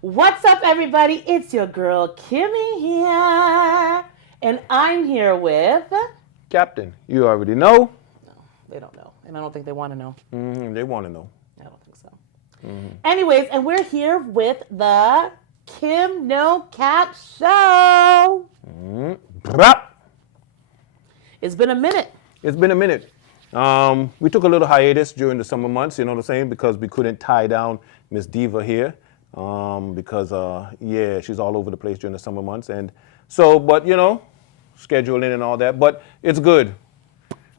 What's up, everybody? It's your girl Kimmy here, and I'm here with. Captain, you already know. No, they don't know, and I don't think they want to know. They want to know. I don't think so. Anyways, and we're here with the Kim No Cap Show. Brap. It's been a minute. It's been a minute. We took a little hiatus during the summer months, you know what I'm saying, because we couldn't tie down Miss Diva here. Because she's all over the place during the summer months, and so, but scheduling and all that. But it's good.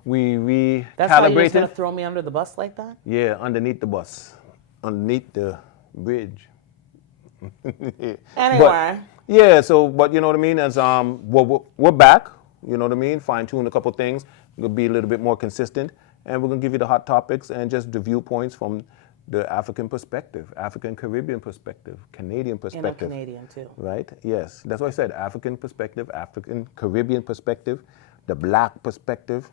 We recalibrated. That's how you're just gonna throw me under the bus like that? Yeah, underneath the bus, underneath the bridge. Anyway. But you know what I mean. As we're back. You know what I mean. Fine tune a couple things. We'll be a little bit more consistent, and we're gonna give you the hot topics and just the viewpoints from the African perspective, African Caribbean perspective, Canadian perspective. And a Canadian too. Right? Yes. That's what I said. African perspective, African Caribbean perspective, the black perspective,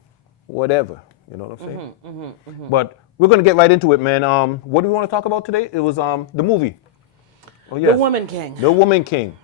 whatever. You know what I'm saying? But we're gonna get right into it, man. What do we want to talk about today? It was the movie. Oh yes. The Woman King. The Woman King.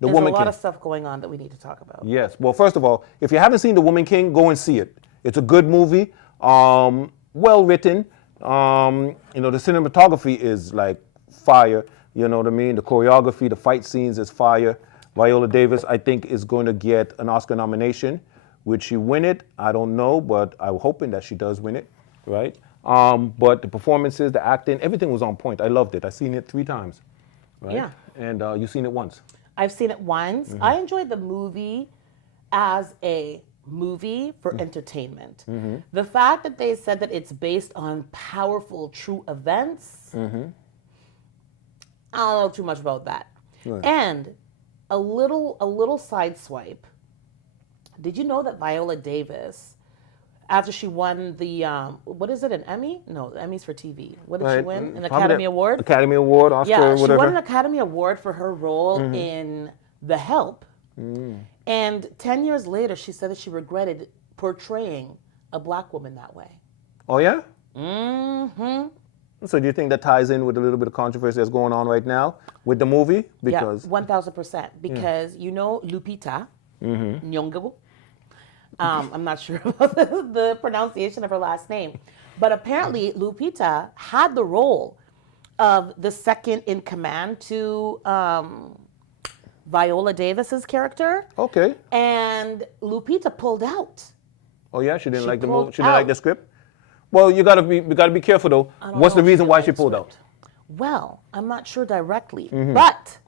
There's a lot of stuff going on that we need to talk about. Yes. Well, first of all, if you haven't seen The Woman King, go and see it. It's a good movie. Well written. The cinematography is like fire. You know what I mean? The choreography, the fight scenes is fire. Viola Davis, I think, is going to get an Oscar nomination. Would she win it? I don't know, but I'm hoping that she does win it, right? But the performances, the acting, everything was on point. I loved it. I've seen it 3 times, right? Yeah. And you've seen it once. I've seen it once. I enjoyed the movie as a movie for entertainment. The fact that they said that it's based on powerful true events, I don't know too much about that. Right. And a little side swipe. Did you know that Viola Davis, after she won the what is it, an Emmy? No, the Emmy's for TV. What did she win? An Academy Award? Academy Award, Oscar, yeah, whatever. she won an Academy Award for her role in The Help. And 10 years later, she said that she regretted portraying a black woman that way. Oh, yeah? Mm-hmm. So do you think that ties in with a little bit of controversy that's going on right now with the movie? Because yeah, 1,000%. Because you know Lupita Nyong'o. I'm not sure about the pronunciation of her last name. But apparently Lupita had the role of the second in command to Viola Davis's character. Okay. And Lupita pulled out. Oh yeah, she didn't like the pulled movie. She didn't like out. the script. Well, we gotta be careful though. What's the reason why she pulled out? Well, I'm not sure directly, but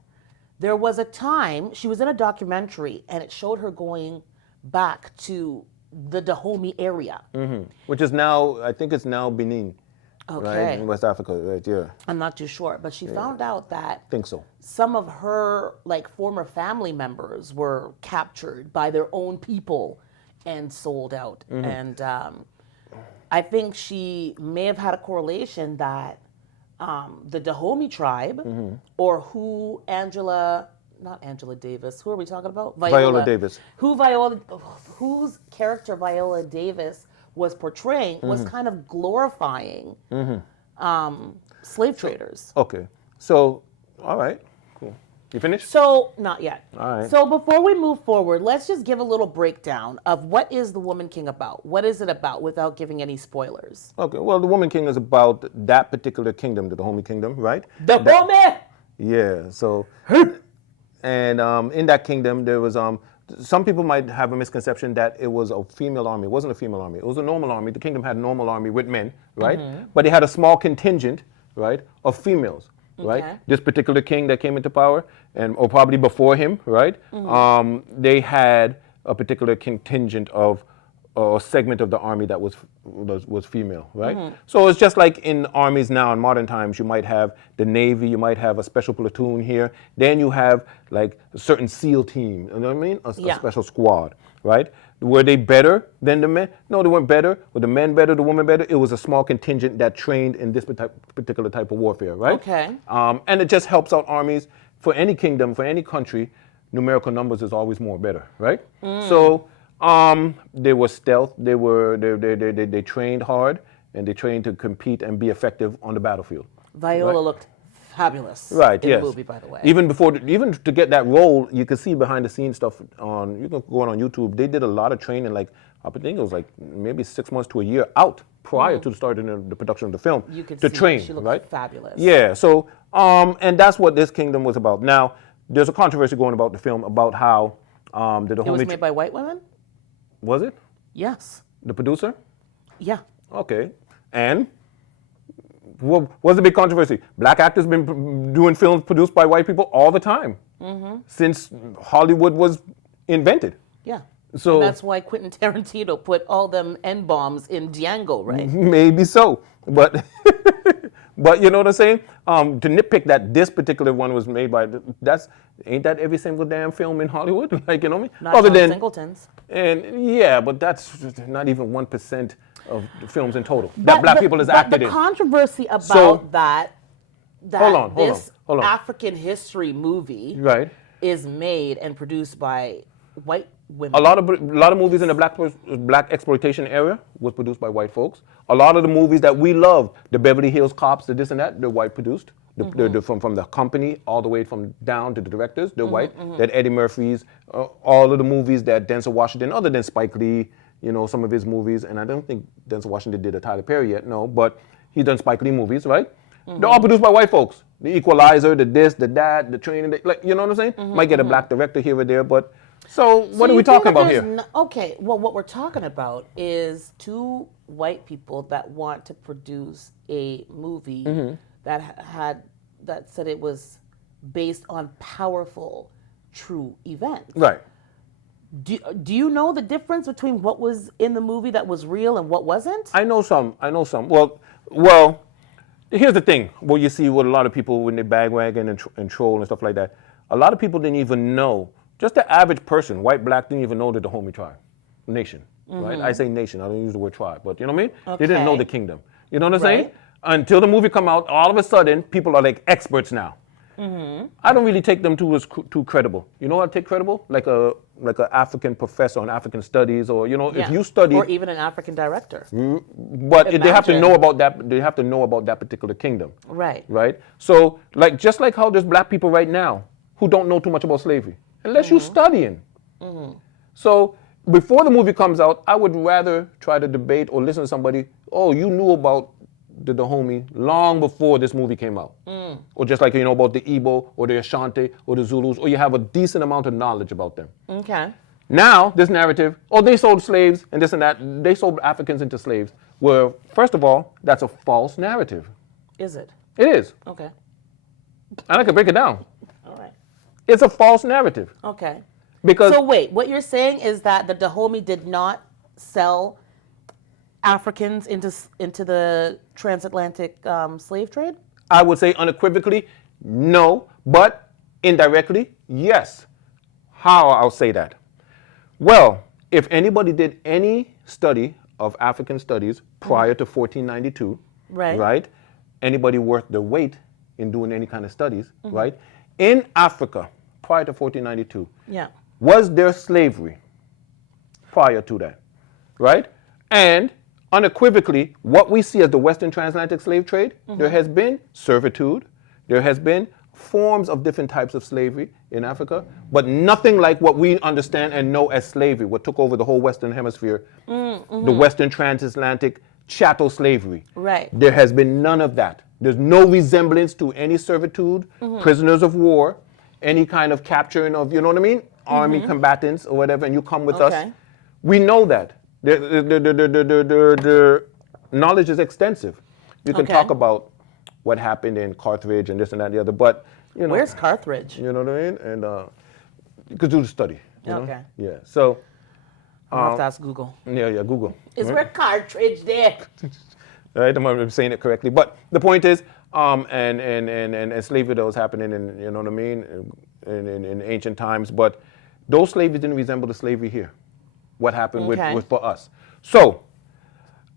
there was a time she was in a documentary and it showed her going back to the Dahomey area, Which is now, I think it's now Benin, right, okay, in West Africa, right? Yeah, I'm not too sure, but she found out that think so. some of her former family members were captured by their own people and sold out. And I think she may have had a correlation that the Dahomey tribe, or who not Angela Davis, who are we talking about? Viola Davis. Whose character Viola Davis was portraying was kind of glorifying slave traders. Okay, so all right, cool. You finished? So, not yet. All right. So, before we move forward, let's just give a little breakdown of what is The Woman King about? What is it about without giving any spoilers? Okay. Well, the Woman King is about that particular kingdom, the Dahomey Kingdom, right? The Dahomey! Yeah. So, and in that kingdom, there was some people might have a misconception that it was a female army. It wasn't a female army. It was a normal army. The kingdom had a normal army with men, right? But they had a small contingent, right, of females, right? Okay. This particular king that came into power, or probably before him, right? They had a particular contingent of a segment of the army that was female, right? So it's just like in armies now in modern times, you might have the Navy, you might have a special platoon here, then you have like a certain SEAL team, you know what I mean? A special squad, right? Were they better than the men? No, they weren't better. Were the men better, the women better? It was a small contingent that trained in this particular type of warfare, right? Okay. And it just helps out armies for any kingdom, for any country. Numerical numbers is always more better, right? So they were stealth. They trained hard, and they trained to compete and be effective on the battlefield. Viola looked fabulous Right, in yes. the movie, by the way. Even to get that role, you can see behind the scenes stuff you can go on YouTube. They did a lot of training, like I think it was like maybe 6 months to a year out prior to starting the production of the film You could to see train, she looked right? fabulous. Yeah, so and that's what this kingdom was about. Now, there's a controversy going about the film about how did the It was homie made by white women? was it Yes. the producer? Yeah. Okay, and what's the big controversy? Black actors been doing films produced by white people all the time since Hollywood was invented. Yeah. So- and that's why Quentin Tarantino put all them N-bombs in Django, right? Maybe so, but but you know what I'm saying? To nitpick that this particular one was made by ain't that every single damn film in Hollywood? Like, you know what I mean? Not John Singleton's. And yeah, but that's not even 1% of the films in total that black people has acted But the in. controversy about So- that Hold on. this African history movie Right. is made and produced by white women. A lot of movies in the black exploitation area was produced by white folks. A lot of the movies that we love, the Beverly Hills Cops, the this and that, they're white produced. From the company all the way from down to the directors, they're white. That Eddie Murphy's, all of the movies that Denzel Washington, other than Spike Lee, you know, some of his movies, and I don't think Denzel Washington did a Tyler Perry yet, no, but he's done Spike Lee movies, right? They're all produced by white folks. The Equalizer, the this, the that, the Training, like, you know what I'm saying? Might get a black director here or there, but so what are we talking about here? Okay, well, what we're talking about is two white people that want to produce a movie that said it was based on powerful, true events. Right. Do you know the difference between what was in the movie that was real and what wasn't? I know some. Well, here's the thing. What you see with a lot of people when they bagwagon and troll and stuff like that, a lot of people didn't even know. Just the average person, white, black, didn't even know that the homie tribe, nation, right? I say nation. I don't use the word tribe, but you know what I mean? They didn't know the kingdom. You know what I'm saying? Right. Until the movie come out, all of a sudden, people are like experts now. I don't really take them as too credible. You know what I take credible? Like a African professor on African studies, or you know, if you study, or even an African director. but they have to know about that. They have to know about that particular kingdom. Right. Right. So, just like how there's black people right now who don't know too much about slavery, unless you're studying. So before the movie comes out, I would rather try to debate or listen to somebody. Oh, you knew about the Dahomey long before this movie came out, or just like you know about the Igbo or the Ashanti or the Zulus, or you have a decent amount of knowledge about them. Okay. Now this narrative, oh, they sold slaves and this and that, they sold Africans into slaves. Well, first of all, that's a false narrative. Is it? It is, Okay. and I can break it down. All right. It's a false narrative Okay. because So wait, what you're saying is that the Dahomey did not sell Africans into the transatlantic slave trade? I would say unequivocally, no, but indirectly, yes. How I'll say that? Well, if anybody did any study of African studies prior to 1492, right? Anybody worth their weight in doing any kind of studies, right? In Africa, prior to 1492, Yeah. was there slavery prior to that, right? And unequivocally, what we see as the Western transatlantic slave trade, there has been servitude, there has been forms of different types of slavery in Africa, but nothing like what we understand and know as slavery, what took over the whole Western hemisphere, the Western transatlantic chattel slavery. Right. There has been none of that. There's no resemblance to any servitude, prisoners of war, any kind of capturing of, you know what I mean? Army combatants or whatever, and you come with us. We know that. The knowledge is extensive. You can talk about what happened in Carthage and this and that and the other, but you know. Where's Carthage? You know what I mean? And you could do the study. You know? Okay. Yeah. So. I'll have to ask Google. Yeah, Google. Is there Cartridge there? Right, I'm saying it correctly, but the point is, and slavery that was happening in, you know what I mean, in ancient times, but those slaveries didn't resemble the slavery here. What happened with for us? So,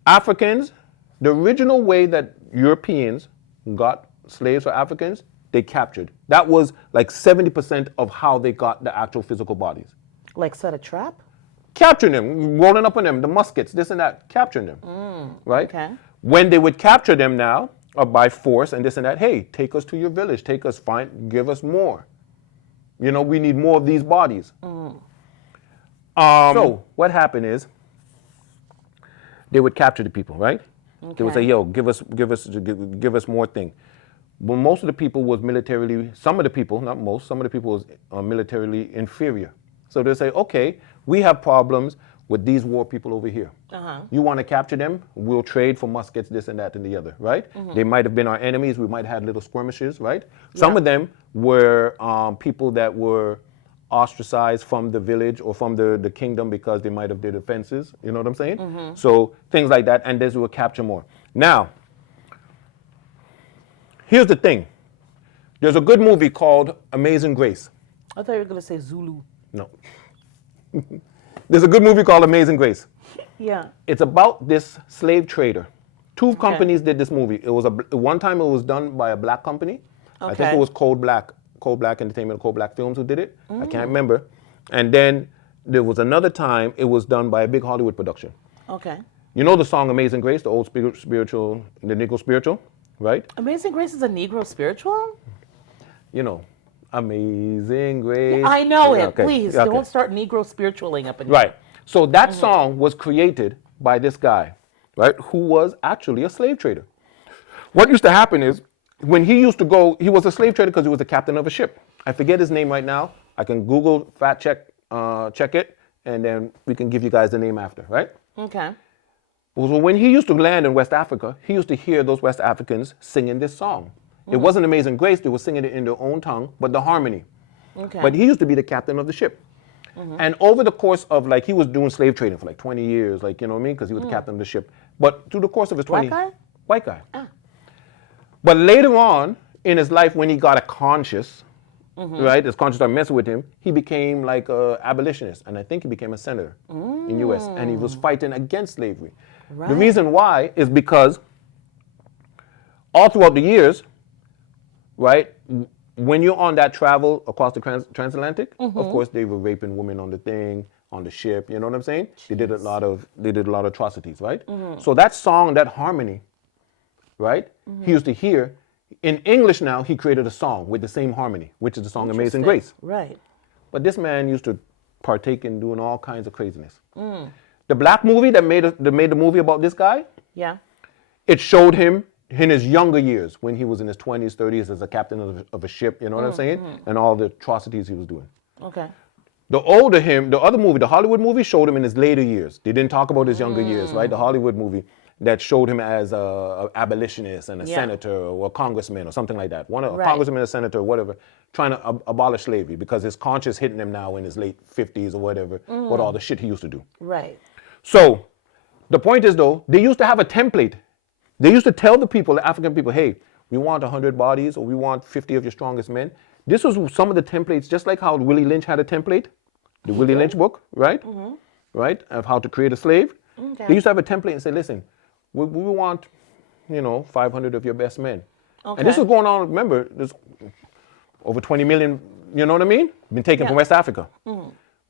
Africans, the original way that Europeans got slaves for Africans, they captured. That was like 70% of how they got the actual physical bodies. Like set a trap? Capturing them, rolling up on them, the muskets, this and that, capturing them, right? Okay. When they would capture them now, by force and this and that. Hey, take us to your village. Take us, give us more. We need more of these bodies. So what happened is they would capture the people, right? Okay. They would say, "Yo, give us more thing." But most of the people was militarily. Some of the people, not most. Some of the people was militarily inferior. So they say, "Okay, we have problems with these war people over here. You want to capture them? We'll trade for muskets, this and that and the other, right? They might have been our enemies. We might have had little skirmishes, right? Some of them were people that were ostracized from the village or from the kingdom because they might have did offenses. You know what I'm saying? So things like that, and this will capture more. Now, here's the thing. There's a good movie called Amazing Grace. I thought you were going to say Zulu. No. There's a good movie called Amazing Grace. Yeah. It's about this slave trader. Two companies did this movie. It was one time it was done by a black company. I think it was Cold Black Entertainment, Cold Black Films who did it. I can't remember. And then there was another time it was done by a big Hollywood production. Okay. You know the song Amazing Grace, the old spiritual, the Negro spiritual, right? Amazing Grace is a Negro spiritual? Amazing Grace. I know it. Okay. Please, don't start Negro spiritualing up in here. Right. So that song was created by this guy, right, who was actually a slave trader. What used to happen is, when he used to go, he was a slave trader because he was the captain of a ship. I forget his name right now. I can Google check it, and then we can give you guys the name after, right? Okay. So when he used to land in West Africa, he used to hear those West Africans singing this song. It wasn't Amazing Grace, they were singing it in their own tongue, but the harmony. Okay. But he used to be the captain of the ship. And over the course of, he was doing slave trading for 20 years, you know what I mean? Because he was the captain of the ship. But through the course of his 20 White guy? White guy. Ah. But later on in his life, when he got a conscience, right, his conscience started messing with him, he became like an abolitionist. And I think he became a senator in U.S. And he was fighting against slavery. Right. The reason why is because all throughout the years, right, when you're on that travel across the transatlantic, of course they were raping women on the ship, you know what I'm saying? Jeez. They did a lot of atrocities, right? So that song, that harmony, right? He used to hear. In English now, he created a song with the same harmony, which is the song Amazing Grace. Right. But this man used to partake in doing all kinds of craziness. The black movie that made the movie about this guy, it showed him in his younger years, when he was in his 20s, 30s, as a captain of a ship, you know what I'm saying? And all the atrocities he was doing. Okay. The older him, the other movie, the Hollywood movie, showed him in his later years. They didn't talk about his younger years, right? The Hollywood movie that showed him as a abolitionist and a senator or a congressman or something like that. A congressman, a senator, or whatever, trying to abolish slavery because his conscience hitting him now in his late 50s or whatever, what all the shit he used to do. Right. So the point is, though, they used to have a template. They used to tell the people, the African people, hey, we want 100 bodies or we want 50 of your strongest men. This was some of the templates, just like how Willie Lynch had a template, the Willie Lynch book, right? Right, of how to create a slave. Okay. They used to have a template and say, listen, we want, 500 of your best men. Okay. And this was going on, remember, there's over 20 million, you know what I mean? Been taken from West Africa.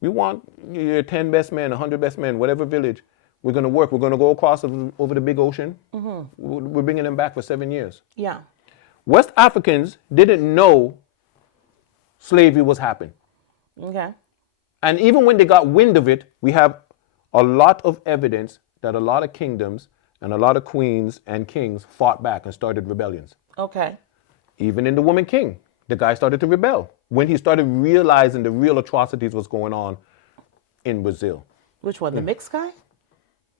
We want your 10 best men, 100 best men, whatever village. We're going to work. We're going to go across over the big ocean. We're bringing them back for 7 years. Yeah. West Africans didn't know slavery was happening. Okay. And even when they got wind of it, we have a lot of evidence that a lot of kingdoms and a lot of queens and kings fought back and started rebellions. Okay. Even in the Woman King, the guy started to rebel when he started realizing the real atrocities was going on in Brazil. Which one? The mixed guy?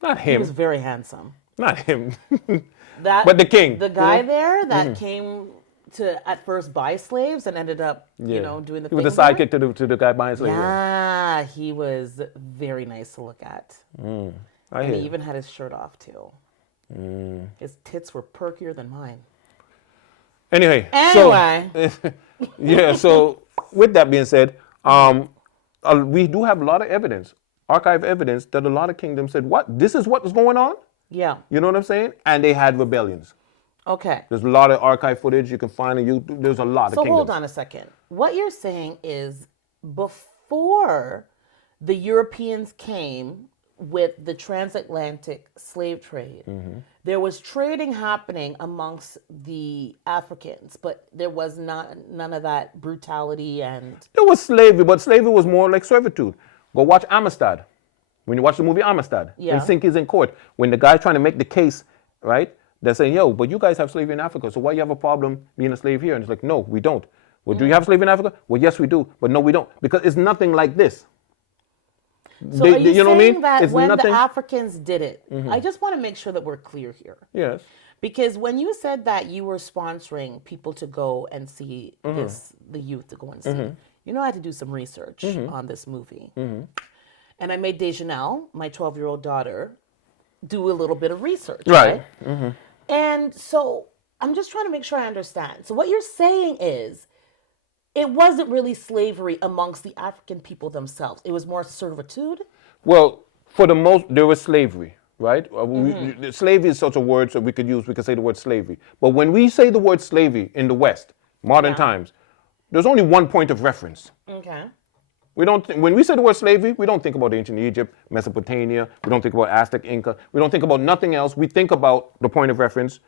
Not him. He was very handsome. Not him. But the king. The guy there that came to at first buy slaves and ended up, doing the thing. He was the sidekick to the guy buying slaves. Yeah, he was very nice to look at. And he even had his shirt off too. His tits were perkier than mine. Anyway. So, so with that being said, we do have a lot of evidence, archive evidence, that a lot of kingdoms said, what? This is what was going on? Yeah. You know what I'm saying? And they had rebellions. Okay. There's a lot of archive footage you can find on YouTube. There's a lot of kingdoms. So hold on a second. What you're saying is before the Europeans came, with the transatlantic slave trade, there was trading happening amongst the Africans, but there was none of that brutality and. There was slavery, but slavery was more like servitude. Go watch Amistad. When you watch the movie Amistad, Yeah. Helsinki's in court. When the guy's trying to make the case, right? They're saying, yo, but you guys have slavery in Africa, so why you have a problem being a slave here? And it's like, no, we don't. Well, do you have slavery in Africa? Well, yes, we do. But no, we don't. Because it's nothing like this. So are you know what I saying mean? that It's when nothing. the Africans did it, I just want to make sure that we're clear here. Yes. Because when you said that you were sponsoring people to go and see the youth to go and see, you know, I had to do some research on this movie. And I made Dejanelle, my 12-year-old daughter, do a little bit of research. Right. And so I'm just trying to make sure I understand. So what you're saying is it wasn't really slavery amongst the African people themselves. It was more servitude. Well, for the most, there was slavery, right? Slavery is such a word, so we could say the word slavery. But when we say the word slavery in the West, modern times, there's only one point of reference. Okay. We don't. When we say the word slavery, we don't think about ancient Egypt, Mesopotamia. We don't think about Aztec, Inca. We don't think about nothing else. We think about the point of reference,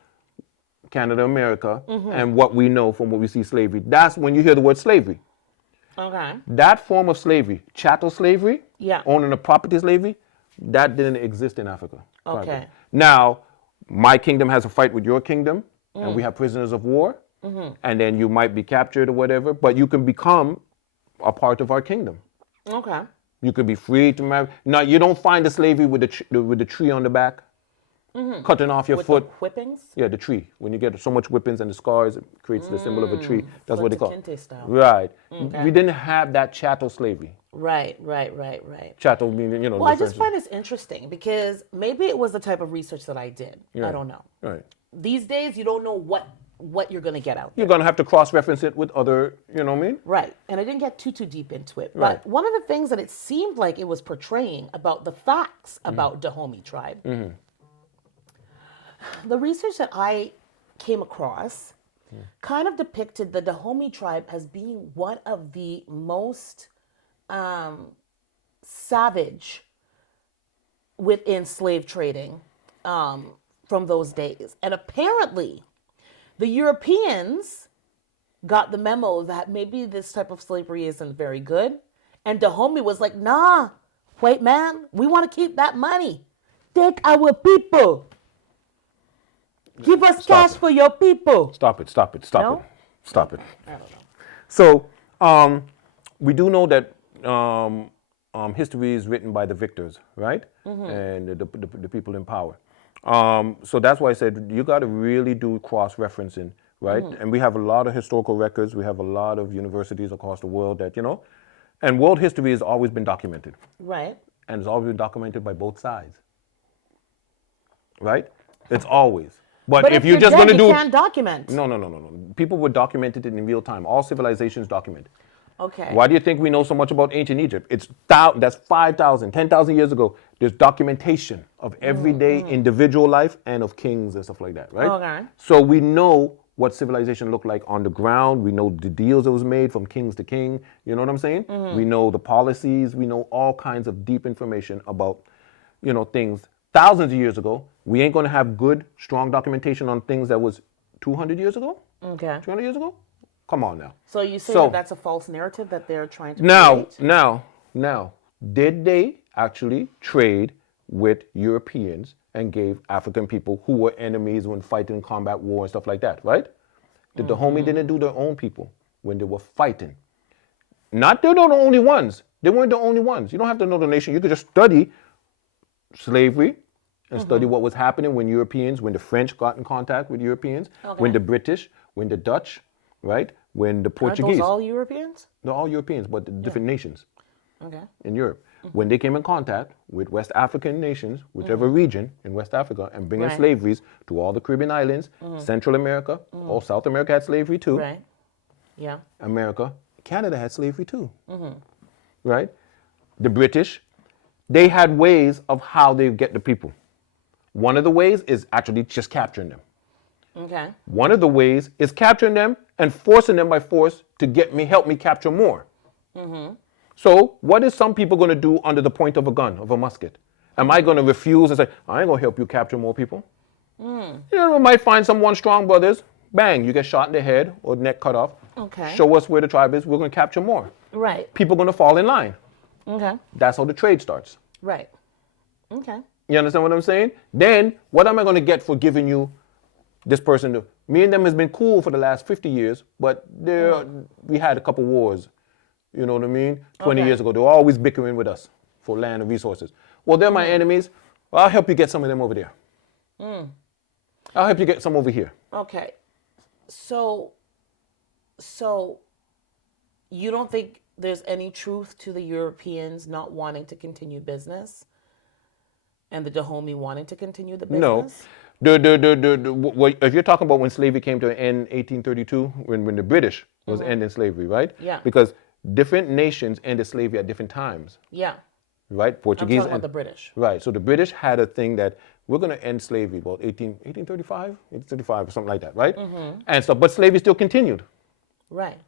Canada, America, and what we know from what we see slavery. That's when you hear the word slavery. Okay. That form of slavery, chattel slavery, Yeah. owning a property slavery, that didn't exist in Africa. Okay. Private. Now, my kingdom has a fight with your kingdom, and we have prisoners of war, and then you might be captured or whatever, but you can become a part of our kingdom. Okay. You could be free to marry. Now, you don't find the slavery with the tree on the back, cutting off your With foot. the whippings? Yeah, the tree. When you get so much whippings and the scars, it creates the symbol of a tree. That's what they call it. Kente style. Right. Okay. We didn't have that chattel slavery. Right. Chattel meaning, you know. Well, I just find this interesting because maybe it was the type of research that I did. Yeah. I don't know. Right. These days, you don't know what you're going to get out there. You're going to have to cross-reference it with other, you know what I mean? Right. And I didn't get too deep into it. Right. But one of the things that it seemed like it was portraying about the facts about Dahomey tribe, the research that I came across kind of depicted the Dahomey tribe as being one of the most savage within slave trading from those days. And apparently, the Europeans got the memo that maybe this type of slavery isn't very good. And Dahomey was like, nah, wait, man, we want to keep that money. Take our people. Give us cash for your people. Stop it. No? Stop it. I don't know. So, we do know that history is written by the victors, right? And the people in power. So that's why I said you got to really do cross-referencing, right? And we have a lot of historical records. We have a lot of universities across the world that, you know, and world history has always been documented. Right. And it's always been documented by both sides, right? It's always. But if you're just going to do, you can't document. no. People would document it in real time. All civilizations document. Okay. Why do you think we know so much about ancient Egypt? That's 5,000, 10,000 years ago. There's documentation of everyday individual life and of kings and stuff like that, right? Okay. So we know what civilization looked like on the ground. We know the deals that was made from kings to king. You know what I'm saying? We know the policies. We know all kinds of deep information about, you know, things thousands of years ago. We ain't going to have good, strong documentation on things that was 200 years ago, Okay. 300 years ago. Come on now. So you say So- that that's a false narrative that they're trying to create? Now, did they actually trade with Europeans and gave African people who were enemies when fighting combat war and stuff like that, right? The Dahomey didn't do their own people when they were fighting. Not they're not the only ones. They weren't the only ones. You don't have to know the nation. You could just study slavery and study what was happening when the French got in contact with Europeans, when the British, when the Dutch, right? When the Aren't Portuguese. those all Europeans? They're all Europeans, but different nations Okay. in Europe. When they came in contact with West African nations, whichever region in West Africa, and bringing Right. slaveries to all the Caribbean islands, Central America, all South America had slavery too. Right. Yeah. America, Canada had slavery too. Right? The British, they had ways of how they get the people. One of the ways is actually just capturing them. Okay. One of the ways is capturing them and forcing them by force to help me capture more. So what is some people going to do under the point of a gun, of a musket? Am I going to refuse and say, I ain't going to help you capture more people? You know, might find someone strong brothers, bang, you get shot in the head or neck cut off. Okay. Show us where the tribe is, we're going to capture more. Right. People are going to fall in line. Okay. That's how the trade starts. Right. Okay. You understand what I'm saying? Then, what am I going to get for giving you this person? Me and them has been cool for the last 50 years, but we had a couple wars, you know what I mean? 20 years ago, they were always bickering with us for land and resources. Well, they're my enemies. Well, I'll help you get some of them over there. I'll help you get some over here. Okay. So you don't think there's any truth to the Europeans not wanting to continue business and the Dahomey wanting to continue the business? No. If you're talking about when slavery came to an end in 1832, when the British was ending slavery, right? Yeah. Because different nations ended slavery at different times, Yeah. right? I'm Portuguese talking about the British. Right. So the British had a thing that we're going to end slavery about 1835 or something like that, right? And so, but slavery still continued Right.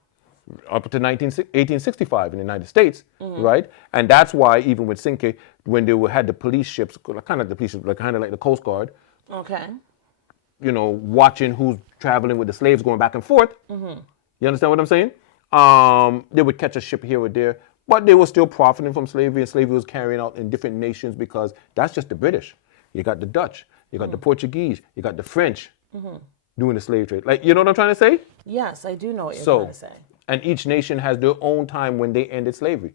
up to 1865 in the United States, right? And that's why even with Cinque, when they had the police ships, kind of the police ships, kind of like the Coast Guard, Okay. you know, watching who's traveling with the slaves going back and forth. You understand what I'm saying? They would catch a ship here or there, but they were still profiting from slavery, and slavery was carrying out in different nations because that's just the British. You got the Dutch, you got the Portuguese, you got the French doing the slave trade. Like, you know what I'm trying to say? Yes, I do know what you're trying to say. And each nation has their own time when they ended slavery.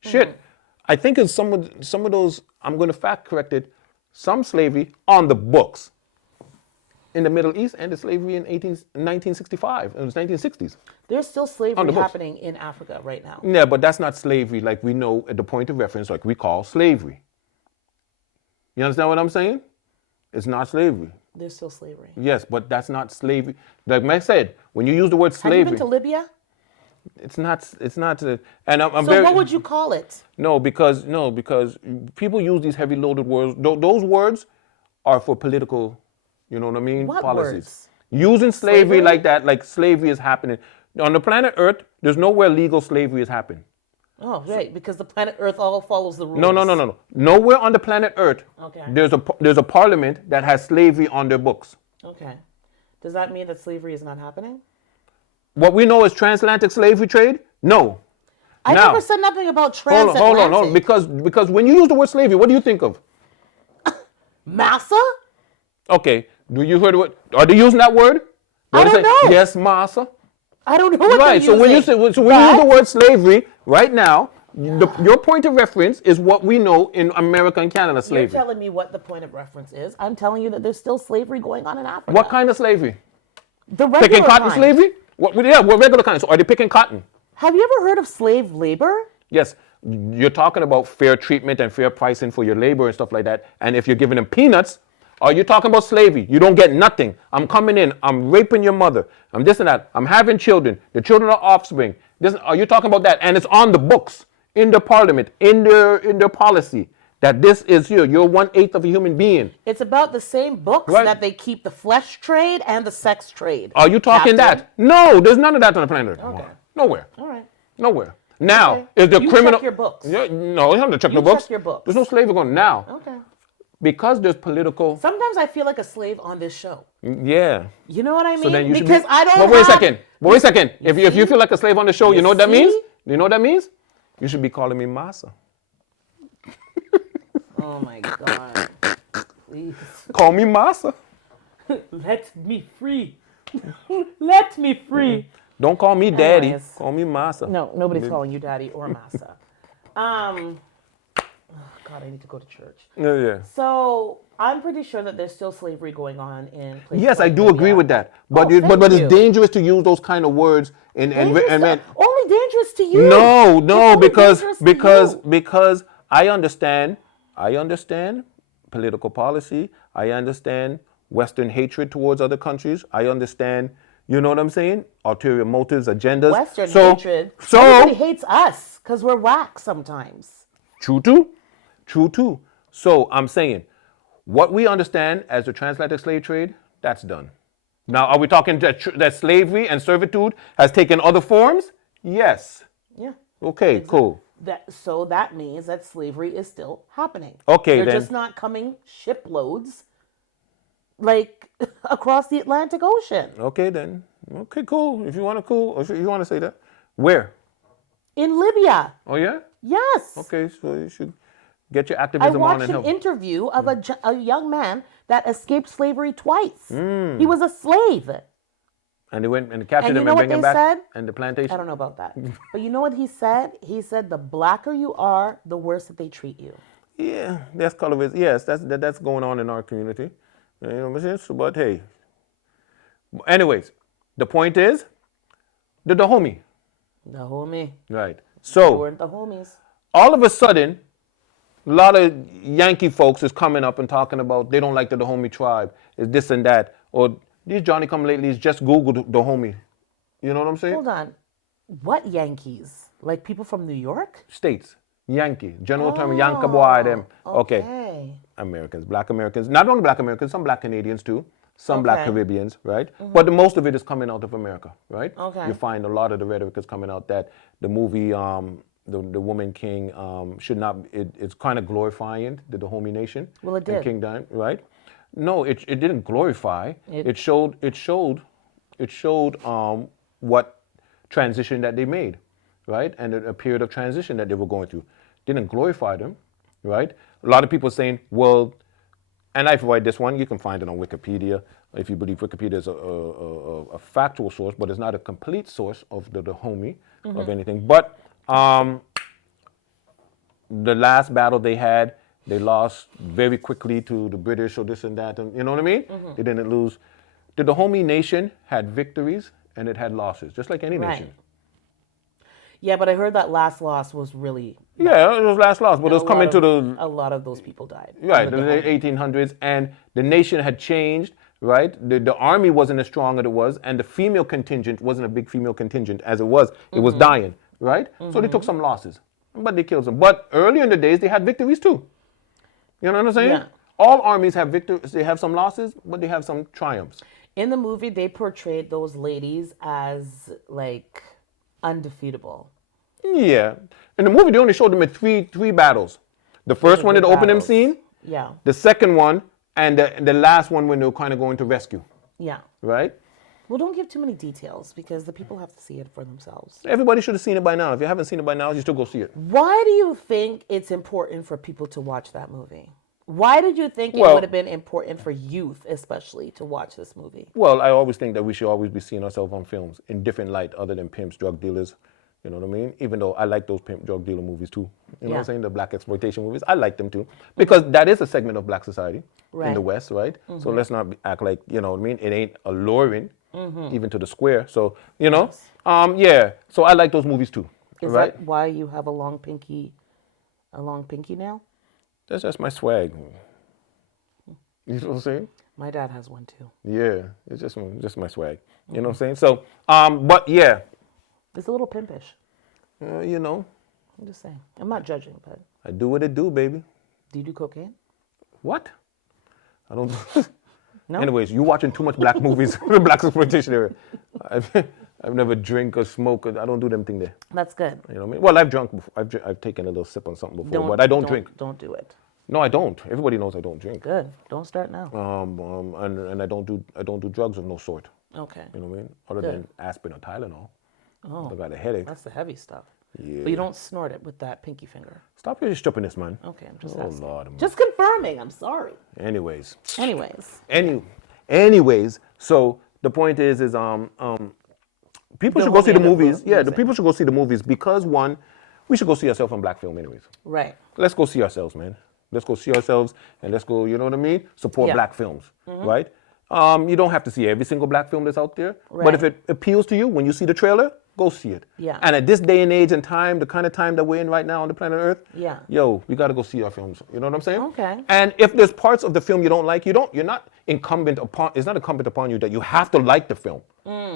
Shit, I think it's some of those, I'm going to fact correct it, some slavery on the books in the Middle East ended slavery in 1965. It was 1960s. There's still On slavery the books. happening in Africa right now. Yeah, but that's not slavery like we know at the point of reference, like we call slavery. You understand what I'm saying? It's not slavery. There's still slavery. Yes, but that's not slavery. Like I said, when you use the word Have slavery, you been to Libya? it's not, and I'm So very, what would you call it? No, because people use these heavy loaded words. Those words are for political, you know what I mean? What Policies. words? Using slavery Slavery? like that, like slavery is happening. On the planet Earth, there's nowhere legal slavery is happening. Oh, right, because the planet Earth all follows the rules. No. Nowhere on the planet Earth, Okay. there's a parliament that has slavery on their books. Okay. Does that mean that slavery is not happening? What we know is transatlantic slavery trade? No. I Now, never said nothing about hold transatlantic. on. Because when you use the word slavery, what do you think of? Massa? Okay. Do you hear the word? Are they using that word? I don't know. Yes, massa. I don't know what Right. they're So when you using. say, so when you use the word slavery right now, your point of reference is what we know in America and Canada You're slavery. telling me what the point of reference is. I'm telling you that there's still slavery going on in Africa. What kind of slavery? The regular Picking cotton kind. slavery? What regular kind? So are they picking cotton? Have you ever heard of slave labor? Yes. You're talking about fair treatment and fair pricing for your labor and stuff like that. And if you're giving them peanuts, are you talking about slavery? You don't get nothing. I'm coming in. I'm raping your mother. I'm this and that. I'm having children. The children are offspring. Are you talking about that? And it's on the books, in the parliament, in their policy, that this is here. You're 1/8 of a human being. It's about the same books Right. that they keep the flesh trade and the sex trade. Are you talking Captain. that? No, there's none of that on the planet. Okay. Nowhere. All right. Nowhere. Now, Okay. is the You criminal. check your books. Yeah, no, you have to check You the books. check your books. There's no slavery going now. Okay. Because there's political. Sometimes I feel like a slave on this show. Yeah. You know what I mean? So then you should because be, I don't But wait a have- second. But wait a second. If you feel like a slave on the show, you know what that see? means? You know what that means? You should be calling me Massa. Oh my God. Please. Call me Massa. Let me free. Let me free. Don't call me Daddy. Anyways. Call me Massa. No, nobody's calling you daddy or massa. Oh God, I need to go to church. Yeah. So I'm pretty sure that there's still slavery going on in places. Yes, I like do Libya. agree with that. But Oh, but thank it's you. dangerous to use those kind of words and Dangerous and to- only dangerous to you. No, It's only because dangerous to because you. because I understand political policy. I understand Western hatred towards other countries. I understand, you know what I'm saying? Ulterior motives, agendas. Western So- hatred. So Everybody hates us because we're whack sometimes. True too. So I'm saying, what we understand as the transatlantic slave trade, that's done. Now, are we talking that slavery and servitude has taken other forms? Yes. Yeah. Okay, cool. that means that slavery is still happening. Okay, They're then. just not coming shiploads like across the Atlantic Ocean. Okay, then. Okay, cool. If you want to, cool. If you want to say that. Where? In Libya. Oh, yeah? Yes. Okay, so you should get your I activism on watched and an help. interview of a young man that escaped slavery twice. Mm. He was a slave. And they went and captured And you him know and what bring him they back. said? And the I plantation. don't know about that. But you know what he said? He said the blacker you are, the worse that they treat you. Yeah, that's color. Yes, that's going on in our community. You know what I'm saying? But hey. Anyways, the point is, the homie. The homie. Right. They So weren't the homies. all of a sudden, a lot of Yankee folks is coming up and talking about they don't like the Dahomey tribe, it's this and that, or these Johnny come latelys just Googled Dahomey. You know what I'm saying? Hold on. What Yankees? Like people from New York? States, Yankee, general term, Yanka boy, them. Okay. Okay. Americans, black Americans, not only black Americans, some black Canadians too, some black Okay. Caribbeans, right? But most of it is coming out of America, right? Okay. You find a lot of the rhetoric is coming out that the movie, the Woman King, should not. It's kind of glorifying the Dahomey Nation. Well, it and did. King Diamond, right? No, it didn't glorify. It showed what transition that they made, right? And a period of transition that they were going through. Didn't glorify them, right? A lot of people saying, well, and I provide this one. You can find it on Wikipedia if you believe Wikipedia is a factual source, but it's not a complete source of the Dahomey of anything. But the last battle they had, they lost very quickly to the British or this and that, and you know what I mean? They didn't lose. The Dahomey Nation had victories and it had losses, just like any Right. nation. Yeah, but I heard that last loss was really Yeah, it was last loss, but it was coming to the a lot of those people died. right, The the Dahomey. 1800s, and the nation had changed, right? The army wasn't as strong as it was, and the female contingent wasn't a big female contingent as it was. It was dying, right? So they took some losses, but they killed some. But earlier in the days, they had victories too. You know what I'm saying? Yeah. All armies have victories. They have some losses, but they have some triumphs. In the movie, they portrayed those ladies as like undefeatable. Yeah. In the movie, they only showed them in three battles. The first one in the opening battles. scene, Yeah, the second one, and the last one when they were kind of going to rescue, yeah. right? Well, don't give too many details because the people have to see it for themselves. Everybody should have seen it by now. If you haven't seen it by now, you still go see it. Why do you think it's important for people to watch that movie? Why did you think it Well- would have been important for youth, especially, to watch this movie? Well, I always think that we should always be seeing ourselves on films in different light other than pimps, drug dealers. You know what I mean? Even though I like those pimp drug dealer movies too. You know what I'm Yeah. saying? The black exploitation movies. I like them too. Because that is a segment of black society in Right. the West, right? So let's not act like, you know what I mean? It ain't alluring even to the square. So, you know, yeah. So I like those movies too. Is right? that why you have a long pinky nail? That's just my swag. You know what I'm saying? My dad has one too. Yeah. It's just my swag. You know what I'm saying? So, but yeah. It's a little pimpish. You know, I'm just saying. I'm not judging, but I do what it do, baby. do you do cocaine? What? I don't. No? Anyways, you watching too much black movies, black exploitation area. I've never drink or smoke. I don't do them thing there. That's good. You know what I mean? Well, I've drunk before. I've taken a little sip on something before, but I don't drink. Don't do it. No, I don't. Everybody knows I don't drink. Good. Don't start now. And I don't do drugs of no sort. Okay. You know what I mean? Other Good. than aspirin or Tylenol. Oh, I got a headache. that's the heavy stuff. Yeah. But you don't snort it with that pinky finger. Stop your stupidness, man. Okay, I'm just Oh asking. Lord. Just confirming. I'm sorry. Anyways. Anyways. So the point is people The should go see the homie and the movies. Yeah, the music. people should go see the movies because one, we should go see ourselves on black film anyways. Right. Let's go see ourselves, man. Let's go see ourselves and let's go, you know what I mean? Support Yeah. black films, right? You don't have to see every single black film that's out there. But Right. if it appeals to you when you see the trailer, go see it. Yeah. And at this day and age and time, the kind of time that we're in right now on the planet Earth, Yeah. yo, we got to go see our films. You know what I'm saying? Okay. And if there's parts of the film you don't like, you're not incumbent upon, it's not incumbent upon you that you have to like the film.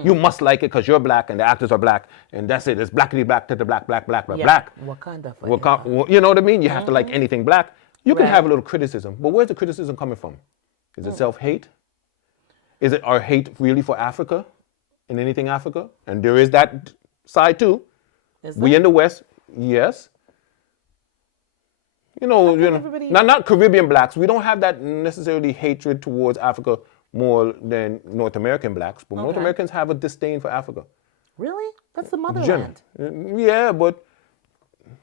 You must like it because you're black and the actors are black and that's it. It's blackity black to the black, black, black, black, Yeah. black. Wakanda forever. Well, you know what I mean? You have to like anything black. You can Right. have a little criticism, but where's the criticism coming from? Is it self-hate? Is it our hate really for Africa and anything Africa? And there is that side too. Is We there? in the West, yes. everybody- not Caribbean blacks. We don't have that necessarily hatred towards Africa more than North American blacks, but North Okay. Americans have a disdain for Africa. Really? That's the motherland. Yeah, but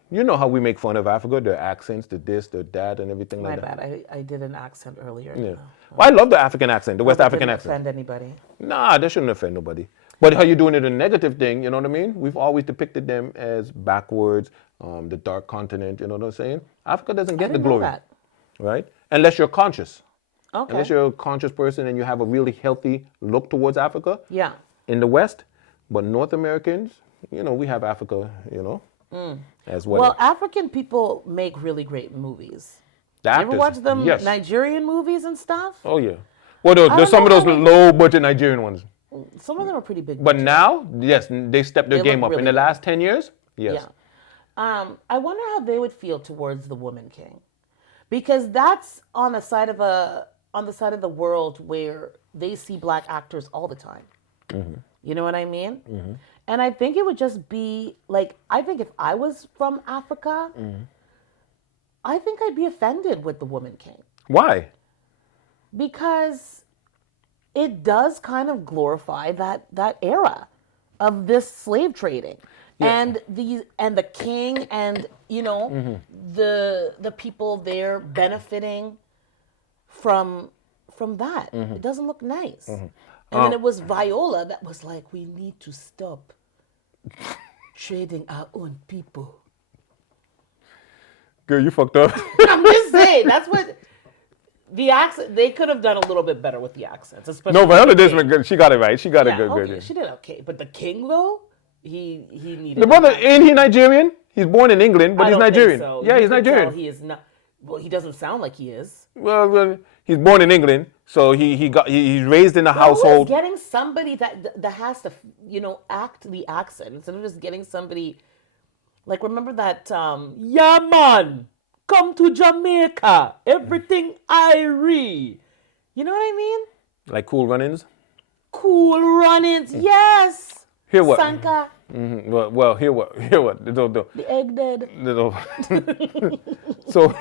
you know how we make fun of Africa, their accents, the this, the that, and everything My like that. bad. I did an accent earlier. Yeah. Well, I love the African accent, the West Hope it African didn't accent. offend anybody. Nah, that shouldn't offend nobody. But how you doing it a negative thing, you know what I mean? We've always depicted them as backwards, the dark continent, you know what I'm saying? Africa doesn't get the didn't know glory, that. right? Unless you're conscious. Okay. Unless you're a conscious person and you have a really healthy look towards Africa. Yeah. In the West, but North Americans, we have Africa, as well. Well, African people make really great movies. The You ever actors, watch them yes. Nigerian movies and stuff? Oh yeah. Well, there's don't some of know those how they- low-budget Nigerian ones. Some of them are pretty big. But now, yes, they stepped their They game look up. really In the good. last 10 years, yes. Yeah. I wonder how they would feel towards the Woman King, because that's on the side of the world where they see black actors all the time. Mm-hmm. You know what I mean? Mm-hmm. And I think it would just be like, I think if I was from Africa, Mm-hmm. I think I'd be offended with the Woman King, Why? because it does kind of glorify that era of this slave trading. And the king and Mm-hmm. the people there benefiting from that. Mm-hmm. It doesn't look nice. And then it was Viola that was like, we need to stop trading our own people. Girl, you fucked up. I'm just saying, that's what the accent. They could have done a little bit better with the accents, especially. No, Viola the Davis, king. she got it right. She got Yeah, it good. okay, Good. she did okay, but the king though, he needed. The brother, ain't he Nigerian? He's born in England, but I he's don't think Nigerian. so. Yeah, You he's can tell Nigerian. He is not. Well, he doesn't sound like he is. Well, he's born in England, so he's raised in a Always household. getting somebody that has to act the accent instead of just getting somebody. Like, remember that? Yeah, man, come to Jamaica. Everything Irie. You know what I mean? Like Cool Runnings. Cool runnings. Yes. Hear what? Sanka. Mhm. Well, hear what? The egg dead. So,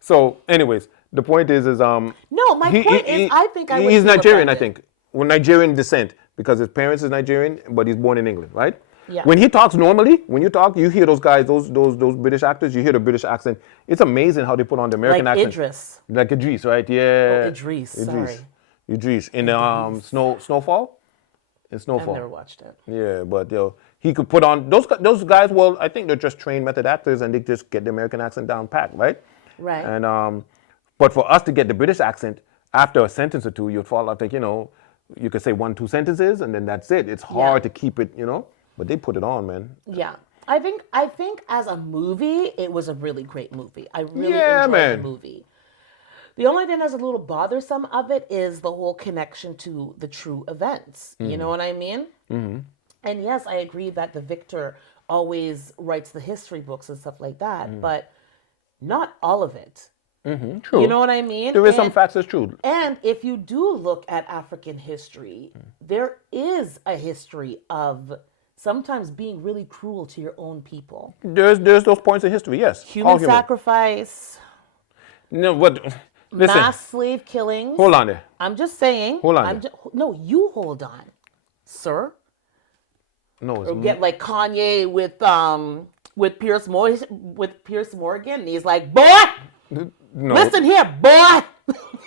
so, anyways, the point is No, my point is, I think I would he's feel Nigerian. I offended. think, well, Nigerian descent because his parents is Nigerian, but he's born in England, right? Yeah. When he talks normally, when you talk, you hear those guys, those British actors. You hear the British accent. It's amazing how they put on the American Like accent. Idris. Like Idris, right? Yeah. Oh, Idris, sorry. Idris in the Snowfall. In Snowfall. I've never watched it. Yeah, but he could put on those guys. Well, I think they're just trained method actors, and they just get the American accent down pat, right? Right. And but for us to get the British accent after a sentence or two, you'd fall out like you could say 1-2 sentences, and then that's it. It's hard to keep it, But they put it on, man. Yeah. I think as a movie, it was a really great movie. I really Yeah, enjoyed man. the movie. The only thing that's a little bothersome of it is the whole connection to the true events. You know what I mean? Mm-hmm. And yes, I agree that the victor always writes the history books and stuff like that, but not all of it. True. You know what I mean? There is some facts that's true. And if you do look at African history, there is a history of sometimes being really cruel to your own people. There's those points in history, yes. Human sacrifice, No, but listen. mass slave killings. Hold on there. I'm just saying. Hold on there. No, you hold on, sir. No, it's Or get like Kanye with Pierce Morgan. And he's like, boy, no. listen here, boy.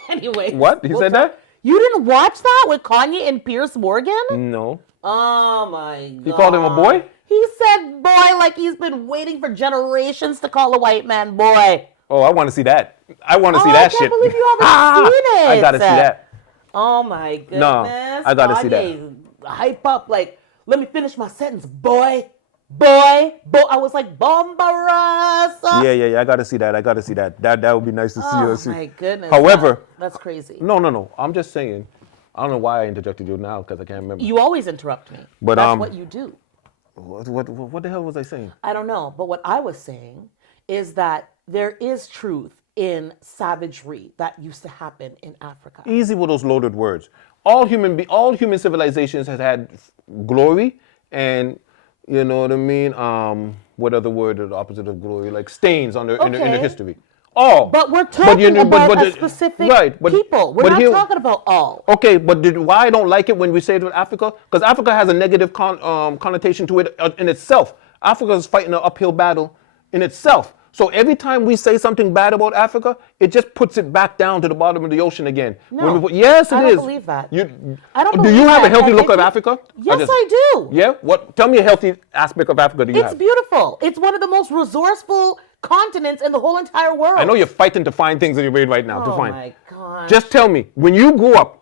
Anyway. What? He said that? You didn't watch that with Kanye and Pierce Morgan? No. Oh my God. He called him a boy? He said boy like he's been waiting for generations to call a white man boy. Oh, I want to see that. I want to see Oh, that I can't shit. believe you haven't seen it. I gotta see that. Oh my goodness. No, I gotta see that. Kanye hype up like, let me finish my sentence, boy. Boy. I was like, Bombarasa. Yeah. I gotta see that. That would be nice to see. Oh see. my goodness. However, that's crazy. no. I'm just saying. I don't know why I interjected you now because I can't remember. You always interrupt me. But, that's what you do. What the hell was I saying? I don't know. But what I was saying is that there is truth in savagery that used to happen in Africa. Easy with those loaded words. All human civilizations has had glory and You know what I mean? What other word is the opposite of glory? Like stains on in the Okay. history. All. But we're talking about a specific right, but, people. We're but not here, talking about all. Okay, but why I don't like it when we say it with Africa? Because Africa has a negative connotation to it in itself. Africa is fighting an uphill battle in itself. So every time we say something bad about Africa, it just puts it back down to the bottom of the ocean again. No, yes, it I don't is. believe that. I don't do believe you have that. a healthy And look if at you- Africa? Yes, I do. Yeah? What? Tell me a healthy aspect of Africa do you It's have? beautiful. It's one of the most resourceful continents in the whole entire world. I know you're fighting to find things in your brain right now. To Oh find. my gosh. Just tell me, when you grew up,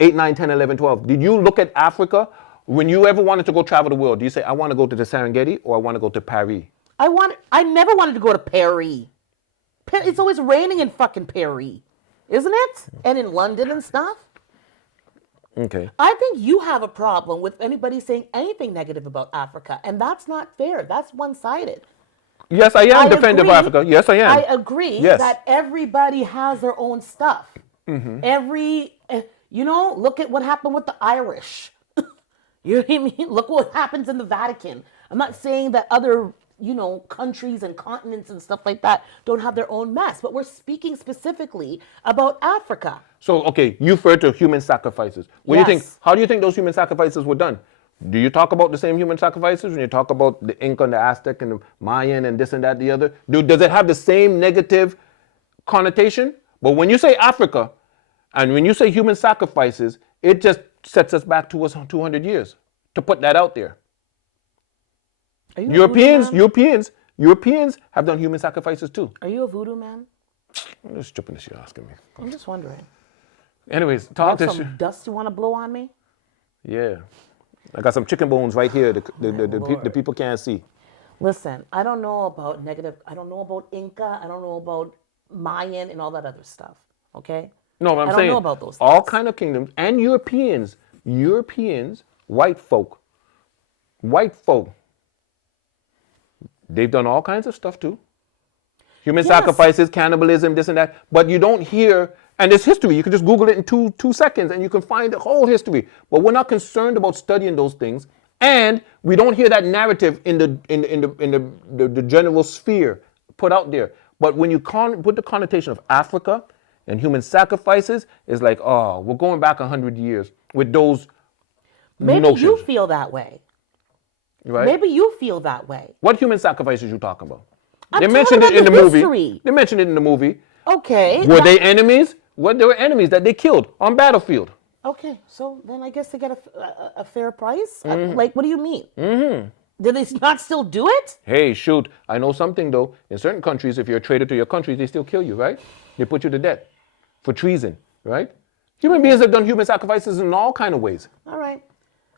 8, 9, 10, 11, 12, did you look at Africa when you ever wanted to go travel the world? Do you say, I want to go to the Serengeti or I want to go to Paris? I never wanted to go to Paris. It's always raining in fucking Paris, isn't it? And in London and stuff. Okay. I think you have a problem with anybody saying anything negative about Africa, and that's not fair. That's one-sided. Yes, I am defender of agree- Africa. Yes, I am. I agree Yes. that everybody has their own stuff. Look at what happened with the Irish. You know what I mean? Look what happens in the Vatican. I'm not saying that other, countries and continents and stuff like that don't have their own mess, but we're speaking specifically about Africa. So, okay, you refer to human sacrifices. What do you think? Yes. How do you think those human sacrifices were done? Do you talk about the same human sacrifices when you talk about the Inca and the Aztec and the Mayan and this and that, the other? Does it have the same negative connotation? But when you say Africa and when you say human sacrifices, it just sets us back to us 200 years to put that out there. Are you a voodoo man? Europeans have done human sacrifices too. Are you a voodoo man? I'm just tripping this you're asking me. I'm just wondering. Anyways, You talk have this. some dust you want to blow on me? Yeah. I got some chicken bones right here. The Lord. people can't see. Listen, I don't know about negative. I don't know about Inca. I don't know about Mayan and all that other stuff. Okay? No, but I'm I don't saying know about those all things. kind of kingdoms and Europeans, white folk, they've done all kinds of stuff too. Human Yes. sacrifices, cannibalism, this and that. But you don't hear, and it's history. You can just Google it in two seconds and you can find the whole history. But we're not concerned about studying those things. And we don't hear that narrative in the general sphere put out there. But when you put the connotation of Africa and human sacrifices, it's like, oh, we're going back 100 years with those Maybe notions. you feel that way. Right? Maybe you feel that way. What human sacrifices you talking about? I'm They talking mentioned about it in the the movie. history. They mentioned it in the movie. Okay. Were they enemies? Well, they were enemies that they killed on battlefield. Okay, so then I guess they get a fair price? Mm-hmm. Like, what do you mean? Mm-hmm. Did they not still do it? Hey, shoot, I know something though. In certain countries, if you're a traitor to your country, they still kill you, right? They put you to death for treason, right? Human beings have done human sacrifices in all kind of ways. All right.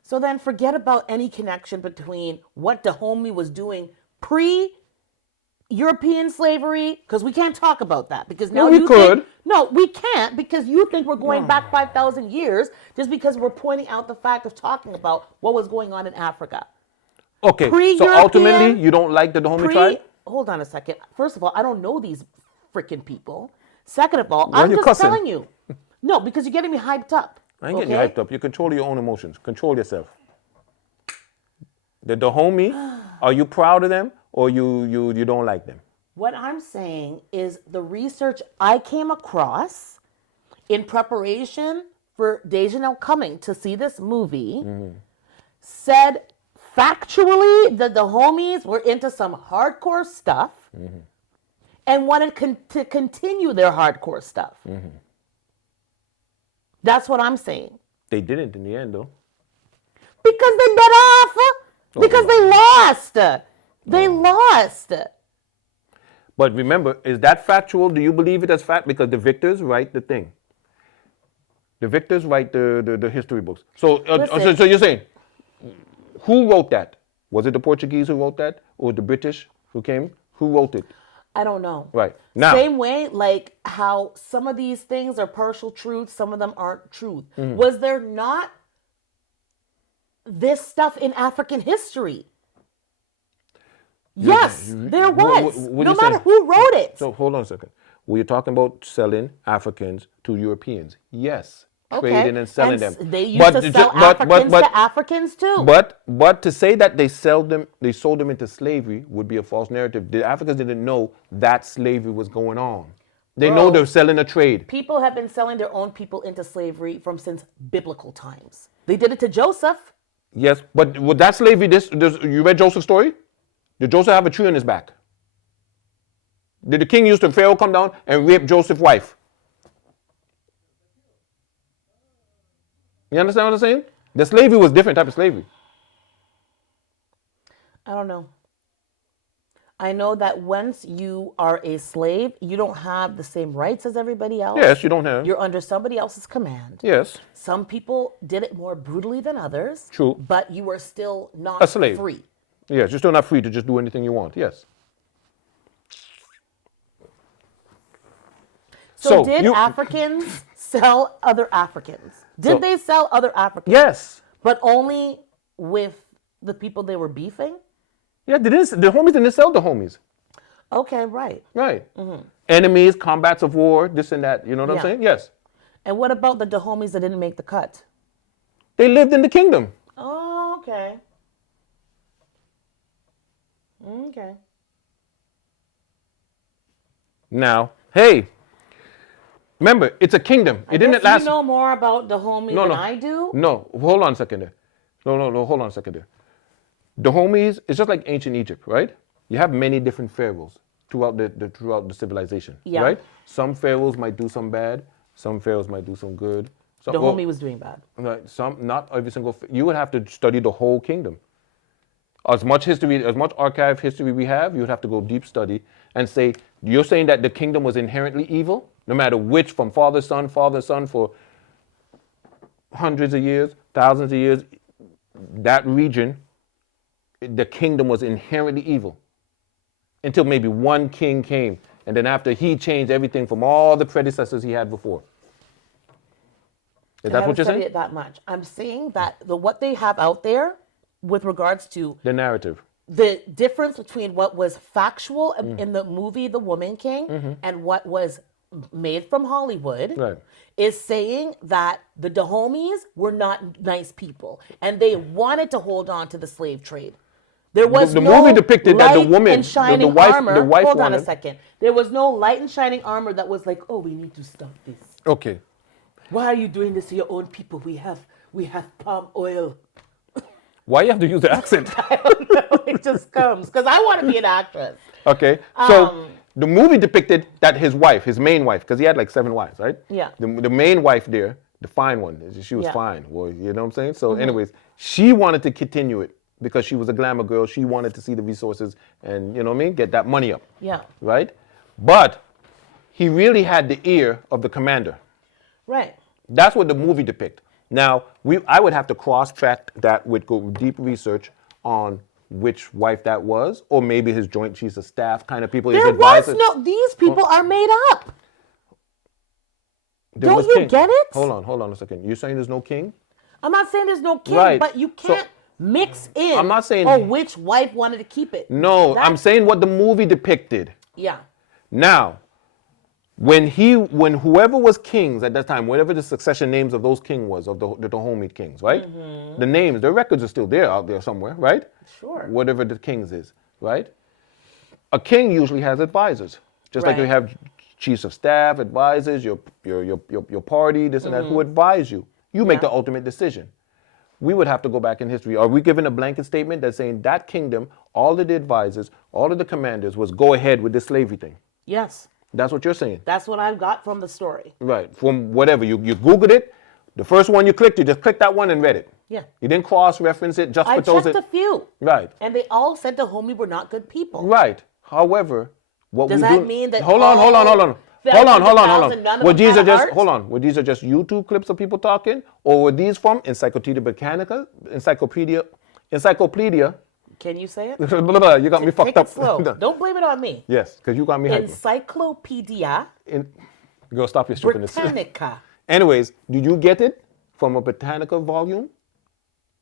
So then forget about any connection between what Dahomey was doing pre-European slavery, because we can't talk about that. Because now we you could. think, no, we can't, because you think we're going back 5,000 years just because we're pointing out the fact of talking about what was going on in Africa. Okay, so Pre-European, ultimately, you don't like the Dahomey tribe? Hold on a second. First of all, I don't know these freaking people. Second of all, Why are I'm you just cussing? telling you. No, because you're getting me hyped up. I ain't getting you hyped up. You control your own emotions. Control yourself. The Dahomey, are you proud of them or you don't like them? What I'm saying is the research I came across in preparation for Dejanel coming to see this movie said factually that the homies were into some hardcore stuff and wanted to continue their hardcore stuff. That's what I'm saying. They didn't in the end, though. Because they got off. Because they lost. They lost. But remember, is that factual? Do you believe it as fact? Because the victors write the thing. The victors write the history books. So you're saying, who wrote that? Was it the Portuguese who wrote that? Or the British who came? Who wrote it? I don't know. Right. Now. Same way, like how some of these things are partial truths, some of them aren't truth. Was there not this stuff in African history? Yes, there was. what No you matter saying? who wrote it. So hold on a second. Were you talking about selling Africans to Europeans? Yes. trading and selling them. They used to sell Africans to Africans too. But to say that they sold them into slavery would be a false narrative. The Africans didn't know that slavery was going on. They know they're selling a trade. People have been selling their own people into slavery since biblical times. They did it to Joseph. Yes, but with that slavery, you read Joseph's story? Did Joseph have a tree on his back? Did the king use the Pharaoh come down and rape Joseph's wife? You understand what I'm saying? The slavery was different type of slavery. I don't know. I know that once you are a slave, you don't have the same rights as everybody else. Yes, you don't have. You're under somebody else's command. Yes. Some people did it more brutally than others. True. But you are still not A slave. free. Yes, you're still not free to just do anything you want. Yes. So did Africans sell other Africans? Did they sell other Africans? Yes. But only with the people they were beefing? Yeah, the homies didn't sell the homies. Okay, right. Right. Enemies, combats of war, this and that. You know what I'm saying? Yes. And what about the homies that didn't make the cut? They lived in the kingdom. Oh, okay. Okay. Now, hey, remember, it's a kingdom. It didn't last. You know more about the homies than I do? No, hold on a second there. No, hold on a second there. The homies, it's just like ancient Egypt, right? You have many different pharaohs throughout the civilization, right? Some pharaohs might do some bad. Some pharaohs might do some good. The homie was doing bad. Right, not every single. You would have to study the whole kingdom. As much history, as much archive history we have, you would have to go deep study and say, you're saying that the kingdom was inherently evil, no matter which, from father, son, for hundreds of years, thousands of years, that region, the kingdom was inherently evil until maybe one king came. And then after he changed everything from all the predecessors he had before. Is that what you're saying? I haven't studied it that much. I'm saying that what they have out there with regards to the narrative, the difference between what was factual in the movie The Woman King and what was made from Hollywood is saying that the Dahomies were not nice people and they wanted to hold on to the slave trade. There was the no movie depicted that the woman, and shining the wife armor. Hold on a wanted, second. There was no light and shining armor that was like, oh, we need to stop this. Okay. Why are you doing this to your own people? We have palm oil. Why you have to use the accent? I don't know. It just comes because I want to be an actress. Okay. So the movie depicted that his wife, his main wife, because he had like 7 wives, right? Yeah. The main wife there, the fine one, she was fine. Well, you know what I'm saying? So anyways, she wanted to continue it because she was a glamour girl. She wanted to see the resources and, you know what I mean, get that money up. Yeah. Right? But he really had the ear of the commander. Right. That's what the movie depicts. Now, I would have to cross-check that with deep research on which wife that was, or maybe his Joint Chiefs of Staff kind of people. There was no, these people are made up. Don't you get it? Hold on a second. You're saying there's no king? I'm not saying there's no king, Right. but you can't mix in. I'm not saying. Oh, which wife wanted to keep it? No, I'm saying what the movie depicted. Yeah. Now, when whoever was kings at that time, whatever the succession names of those king was, of the Dahomey kings, right? The names, the records are still there out there somewhere, right? Sure. Whatever the kings is, right? A king usually has advisors, just like you have chiefs of staff, advisors, your party, this and that, who advise you. You make the ultimate decision. We would have to go back in history. Are we given a blanket statement that's saying that kingdom, all of the advisors, all of the commanders was go ahead with this slavery thing? Yes. That's what you're saying. That's what I've got from the story. Right. From whatever. You Googled it. The first one you clicked, you just clicked that one and read it. Yeah. You didn't cross-reference it. Just I put those checked a few. Right. And they all said the homie were not good people. Right. However, what Does we that do... mean that Hold on. Hold on. Were these are just... Hold on. Were these are just YouTube clips of people talking? Or were these from Encyclopedia Britannica? Encyclopedia... Can you say it? You got me fucked up. Take it slow. Don't blame it on me. Yes, because you got me hyped. Encyclopedia Go stop your stupidness. Britannica. Anyways, did you get it from a Britannica volume?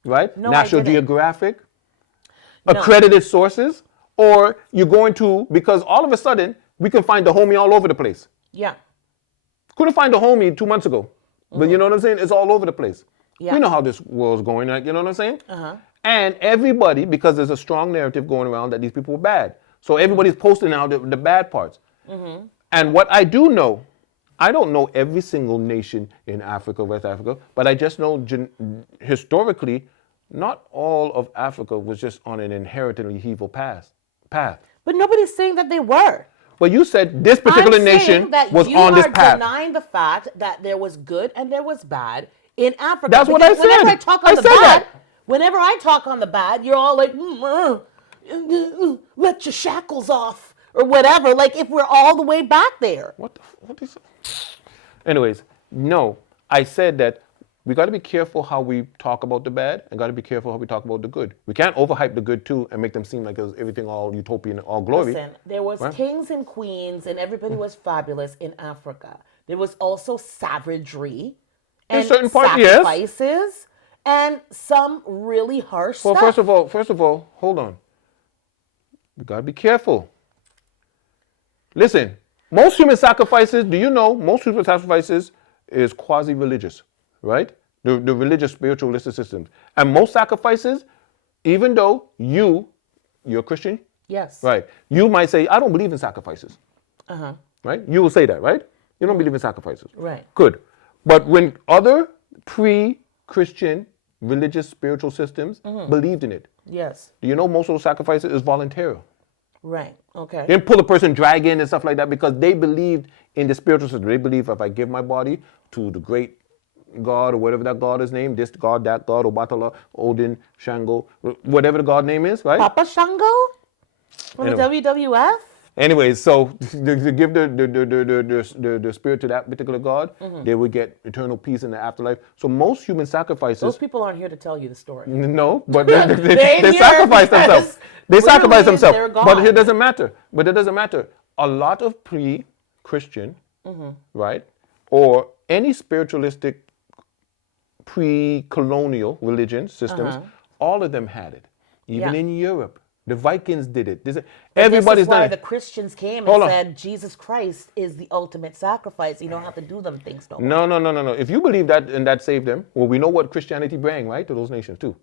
Right? No, National I didn't. Geographic? No. Accredited sources? Or you're going to, because all of a sudden, we can find the homie all over the place. Yeah. Couldn't find the homie 2 months ago. But you know what I'm saying? It's all over the place. Yeah. We know how this world's going, like, you know what I'm saying? And everybody, because there's a strong narrative going around that these people were bad. So everybody's posting now the bad parts. And what I do know, I don't know every single nation in Africa, West Africa, but I just know historically, not all of Africa was just on an inherently evil path. But nobody's saying that they were. But you said this particular I'm saying nation that was you on this are path. denying the fact that there was good and there was bad in Africa. That's what I Because whenever said. I talk I on the said bad, that. whenever I talk on the bad, you're all like, let your shackles off or whatever. Like if we're all the way back there. What is it? Anyways, no, I said that we got to be careful how we talk about the bad and got to be careful how we talk about the good. We can't overhype the good too and make them seem like it was everything all utopian, all glory. Listen, there was kings and queens and everybody was fabulous in Africa. There was also savagery and certain parts, yes. sacrifices and some really harsh Well, stuff. first of all, hold on. We got to be careful. Listen, most human sacrifices, do you know, most human sacrifices is quasi-religious, right? The religious spiritualistic systems. And most sacrifices, even though you're a Christian, Yes. right? You might say, I don't believe in sacrifices. Right? You will say that, right? You don't believe in sacrifices. Right. Good. But when other pre-Christian religious spiritual systems believed in it, Yes. do you know most of those sacrifices is voluntary? Right. Okay. They didn't pull a person, drag in and stuff like that because they believed in the spiritual system. They believe if I give my body to the great God or whatever that God is named, this God, that God, Obatala, Odin, Shango, whatever the God name is, right? Papa Shango from the WWF? Anyways, so to give the spirit to that particular God, they would get eternal peace in the afterlife. So most human sacrifices. Those people aren't here to tell you the story. No, but They they sacrifice themselves. They sacrifice themselves. they're But it gone. doesn't matter. But it doesn't matter. A lot of pre-Christian, right, or any spiritualistic pre-colonial religion systems, all of them had it. Even Yeah. in Europe. The Vikings did it. This Everybody's is why done the it. Christians came Hold and on. said Jesus Christ is the ultimate sacrifice. You don't have to do them things no more. No. If you believe that and that saved them, well, we know what Christianity bring, right, to those nations too.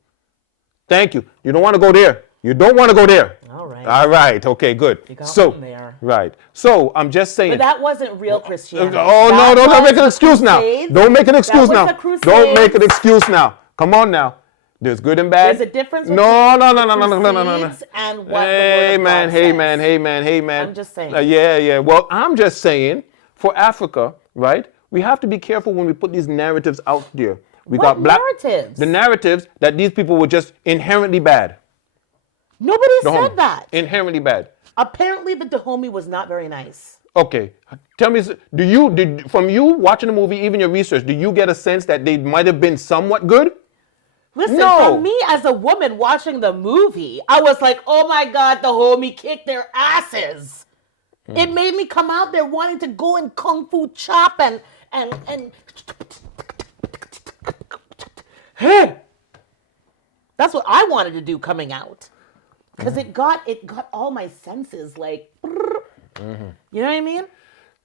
Thank you. You don't want to go there. You don't want to go there. All right. All right. Okay, good. You got So, one there. right. So, I'm just saying. But that wasn't real Christianity. Oh, That no, don't was make an the excuse now. Crusades. Don't make an excuse was now. the Crusades. Don't make an excuse now. Come on now. There's good and bad. There's a difference No. Crusades and what Hey, the word man, of God hey, says. man, hey, man, hey, man. I'm just saying. Yeah. Well, I'm just saying, for Africa, right, we have to be careful when we put these narratives out there. We What got black narratives? The narratives that these people were just inherently bad. Nobody Dahomey. said that. Inherently bad. Apparently, the Dahomey was not very nice. Okay, tell me, from you watching the movie, even your research, do you get a sense that they might have been somewhat good? Listen, No. for me as a woman watching the movie, I was like, oh my God, the homie kicked their asses. It made me come out there wanting to go and kung fu chop and hey. That's what I wanted to do coming out. Because it got all my senses like, you know what I mean?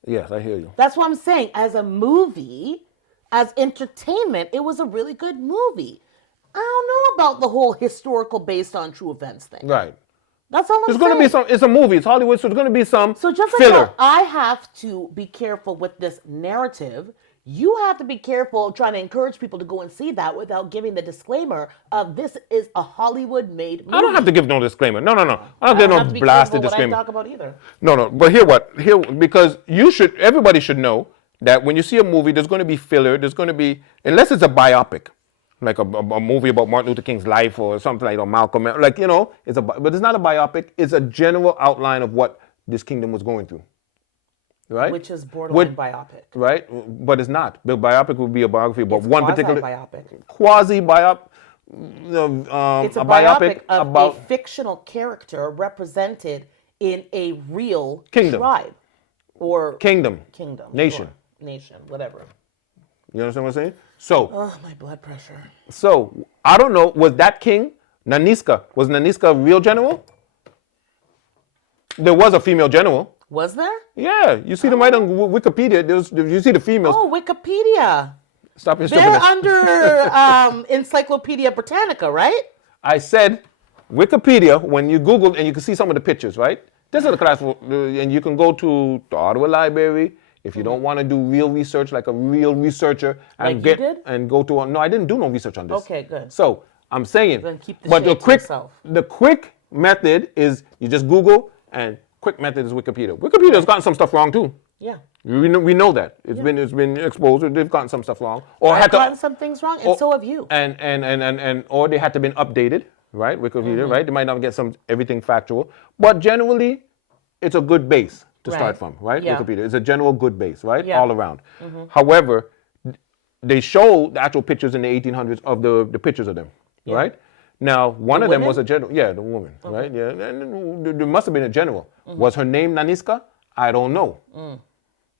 Yes, I hear you. That's what I'm saying. As a movie, as entertainment, it was a really good movie. I don't know about the whole historical based on true events thing. Right. That's all I'm There's saying. going to be some, it's a movie, it's Hollywood, so there's going to be some So just like filler. how I have to be careful with this narrative, you have to be careful trying to encourage people to go and see that without giving the disclaimer of this is a Hollywood-made movie. I don't have to give no disclaimer. No. I don't I give don't have no to be blasted careful disclaimer. what I talk about either. No. But because everybody should know that when you see a movie, there's going to be filler. There's going to be, unless it's a biopic, like a movie about Martin Luther King's life or something like Malcolm, but it's not a biopic. It's a general outline of what this kingdom was going through. Right? Which is borderline biopic. Right? But it's not. The biopic would be a biography about It's one particular quasi-biopic. quasi-biop. It's a biopic of about a fictional character represented in a real Kingdom. tribe or kingdom, sure. nation. Nation, whatever. You understand what I'm saying? So, Oh, my blood pressure. I don't know. Was that king Naniska? Was Naniska a real general? There was a female general. Was there? Yeah, you see them right on Wikipedia. You see the females. Oh, Wikipedia. Stop your They're stupidness. under Encyclopedia Britannica, right? I said Wikipedia, when you Google, and you can see some of the pictures, right? This is a class, and you can go to the Ottawa Library if you don't want to do real research like a real researcher and Like you did? and go to. No, I didn't do no research on this. Okay, good. So I'm saying, Then keep the but shade to yourself. the quick method is you just Google, and quick method is Wikipedia. Wikipedia has gotten some stuff wrong too. Yeah. We know that it's been exposed. They've gotten some stuff wrong, or I've had to, gotten some things wrong, and so have you. and or they had to been updated, right? Wikipedia, Mm-hmm. right? They might not get everything factual, but generally, it's a good base to start Right. from, right? Yeah. Wikipedia is a general good base, right? Yeah. All around. However, they show the actual pictures in the 1800s of the pictures of them, right? Now, one of them was women? a general. Yeah, the woman, right? Yeah, and there must have been a general. Was her name Naniska? I don't know.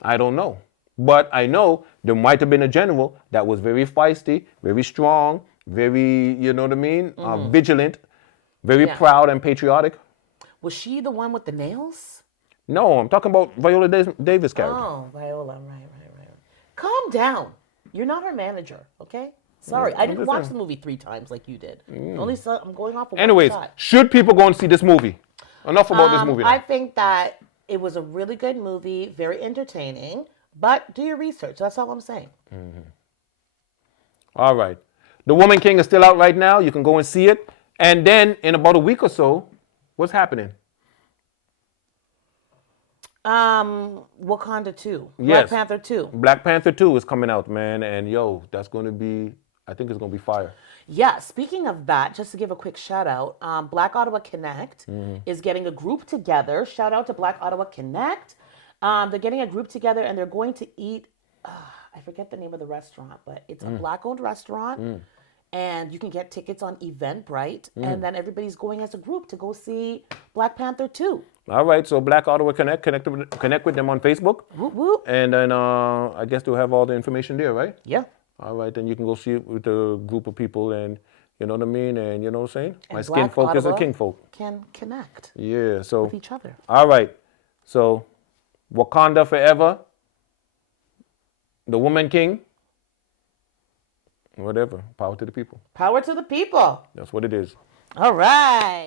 I don't know. But I know there might have been a general that was very feisty, very strong, very, you know what I mean, vigilant, very Yeah. proud and patriotic. Was she the one with the nails? No, I'm talking about Viola Davis character. Oh, Viola, right. Calm down. You're not her manager, okay? Sorry, I didn't just watch saying. the movie 3 times like you did. Only so I'm going off of Anyways, one shot. should people go and see this movie? Enough about this movie now. I think that it was a really good movie, very entertaining, but do your research. That's all I'm saying. All right. The Woman King is still out right now. You can go and see it. And then in about a week or so, what's happening? Wakanda 2. Yes. Black Panther 2. Black Panther 2 is coming out, man. And yo, that's going to be, I think it's going to be fire. Yeah, speaking of that, just to give a quick shout out, Black Ottawa Connect is getting a group together. Shout out to Black Ottawa Connect. They're getting a group together and they're going to eat, I forget the name of the restaurant, but it's a Black owned restaurant. And you can get tickets on Eventbrite. And then everybody's going as a group to go see Black Panther 2. All right, so Black Ottawa connect with them on Facebook. Whoop, whoop. And then I guess they'll have all the information there, right? Yeah. All right, then you can go see it with a group of people, and you know what I mean, and you know what I'm saying? My And skin Black folk is a Ottawa king folk. can connect Yeah, so with each other. all right, so Wakanda forever, the Woman King, whatever. Power to the people. Power to the people. That's what it is. All right.